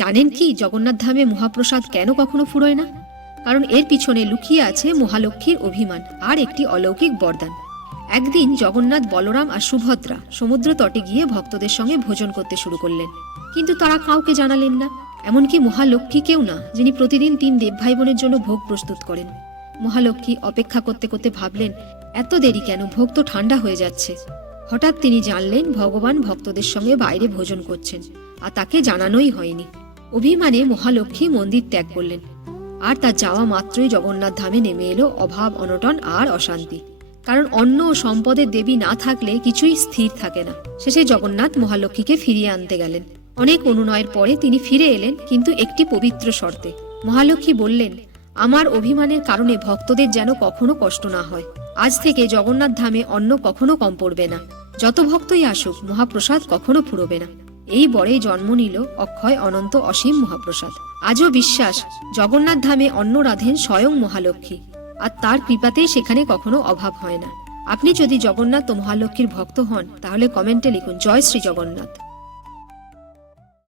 জানেন কি জগন্নাথ ধামে মহাপ্রসাদ কেন কখনো ফুরোয় না? কারণ এর পিছনে লুকিয়ে আছে মহালক্ষ্মীর অভিমান আর একটি অলৌকিক বরদান। একদিন জগন্নাথ বলরাম আর সুভদ্রা সমুদ্র তটে গিয়ে ভক্তদের সঙ্গে ভোজন করতে শুরু করলেন। কিন্তু তারা কাউকে জানালেন না, এমনকি মহালক্ষ্মী কেউ না, যিনি প্রতিদিন তিন দেব ভাই বোনের জন্য ভোগ প্রস্তুত করেন। মহালক্ষ্মী অপেক্ষা করতে করতে ভাবলেন, এত দেরি কেন? ভোগ তো ঠান্ডা হয়ে যাচ্ছে। হঠাৎ তিনি জানলেন, ভগবান ভক্তদের সঙ্গে বাইরে ভোজন করছেন, আর তাকে জানানোই হয়নি। অভিমানে মহালক্ষ্মী মন্দির ত্যাগ করলেন। আর তার যাওয়া মাত্রই জগন্নাথ ধামে নেমে এলো অভাব, অনটন আর অশান্তি। কারণ অন্ন ও সম্পদের দেবী না থাকলে কিছুই স্থির থাকে না। শেষে জগন্নাথ মহালক্ষ্মীকে ফিরিয়ে আনতে গেলেন। অনেক অনুনয়ের পরে তিনি ফিরে এলেন, কিন্তু একটি পবিত্র শর্তে। মহালক্ষ্মী বললেন, আমার অভিমানের কারণে ভক্তদের যেন কখনো কষ্ট না হয়। আজ থেকে জগন্নাথ ধামে অন্ন কখনো কম পড়বে না। যত ভক্তই আসুক, মহাপ্রসাদ কখনো ফুরবে না। এই বরেই জন্ম নিল অক্ষয় অনন্ত অসীম মহাপ্রসাদ। আজও বিশ্বাস, জগন্নাথ ধামে অন্ন রাধেন স্বয়ং মহালক্ষ্মী। আর তার কৃপাতেই সেখানে কখনো অভাব হয় না। আপনি যদি জগন্নাথ ও মহালক্ষ্মীর ভক্ত হন, তাহলে কমেন্টে লিখুন, জয় শ্রী জগন্নাথ।